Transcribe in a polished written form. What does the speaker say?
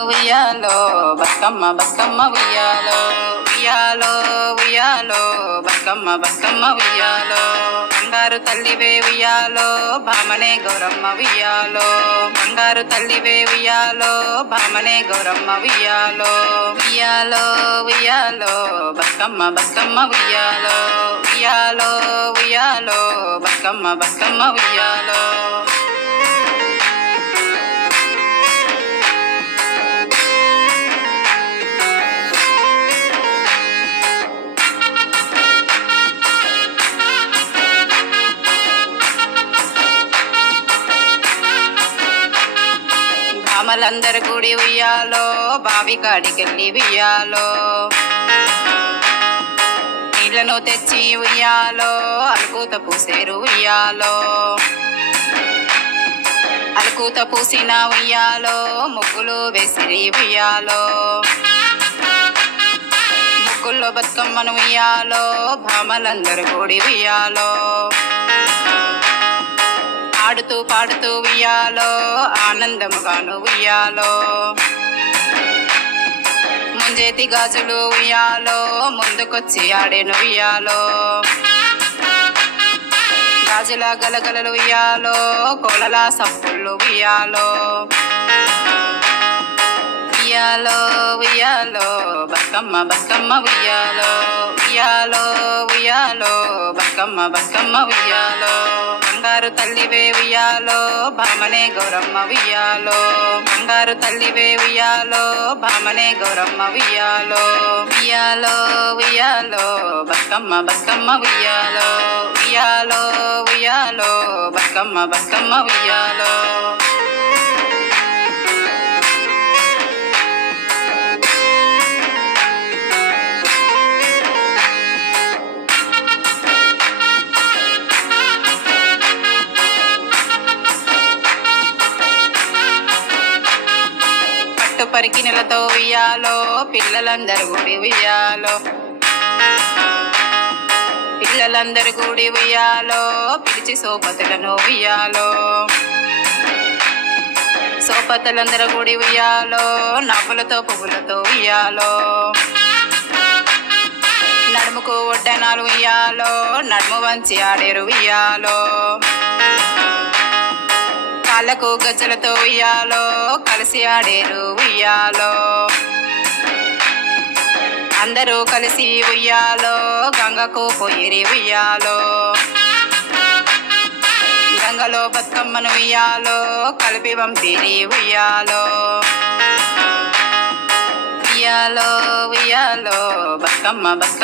ఉయ్యాలో బతుకమ్మ బతుకమ్మ ఉయ్యాలో ఉయ్యాలో ఉయ్యాలో బతుకమ్మ బతుకమ్మ ఉయ్యాలో బంగారు తల్లివే ఉయ్యాలో భామనే గౌరమ్మ ఉయ్యాలో బంగారు తల్లివే ఉయ్యాలో భామనే గౌరమ్మ ఉయ్యాలో ఉయ్యాలో ఉయ్యాలో బతుకమ్మ బతుకమ్మ ఉయ్యాలో ఉయ్యాలో ఉయ్యాలో బతుకమ్మ బతుకమ్మ ఉయ్యాలో భామలందరు కూడి ఉయ్యాలో బావి కాడికెళ్ళి ఉయ్యాలో నీళ్లను తెచ్చి ఉయ్యాలో అలుకూత పూసేరు ఉయ్యాలో అలుకూత పూసిన ఉయ్యాలో ముగ్గులు వేసిరి ఉయ్యాలో ముగ్గుల్లో బతుకమ్మను ఉయ్యాలో భామలందరు కూడి ఉయ్యాలో ఆడుతూ పాడుతూ ఉయ్యాలో ఆనందముగాను ఉయ్యాలో ముంజేతి గాజులు ఉయ్యాలో ముందుకొచ్చి ఆడేను ఉయ్యాలో గాజుల గలగలలు ఉయ్యాలో కోలల సప్పుళ్ళు ఉయ్యాలో ఉయ్యాలో ఉయ్యాలో బతుకమ్మ బతుకమ్మ ఉయ్యాలో ఉయ్యాలో ఉయ్యాలో బతుకమ్మ బతుకమ్మ ఉయ్యాలో బంగారు తల్లివే ఉయ్యాలో భామనే గౌరమ్మ ఉయ్యాలో బంగారు తల్లివే ఉయ్యాలో భామనే గౌరమ్మ ఉయ్యాలో ఉయ్యాలో ఉయ్యాలో బతుకమ్మ బతుకమ్మ ఉయ్యాలో ఉయ్యాలో ఉయ్యాలో బతుకమ్మ బతుకమ్మ ఉయ్యాలో పరికినలతో ఉయ్యాలో పిల్లలందరూ కూడి ఉయ్యాలో పిల్లలందరూ కూడి ఉయ్యాలో పిలిచి సోపతులను ఉయ్యాలో సోపతులందరూ కూడి ఉయ్యాలో నవ్వులతో పువ్వులతో ఉయ్యాలో నడుముకు ఒడ్డనాలు ఉయ్యాలో నడుము వంచి ఆడేరు ఉయ్యాలో కాళ్ళకు గజ్జలతో ఉయ్యాలో కలిసి ఆడేరు ఉయ్యాలో అందరూ కలిసి ఉయ్యాలో గంగకు పోయిరి ఉయ్యాలో గంగలో బతుకమ్మను ఉయ్యాలో కలిపి పంపిరి ఉయ్యాలో ఉయ్యాలో ఉయ్యాలో బతుకమ్మ బతుకమ్మ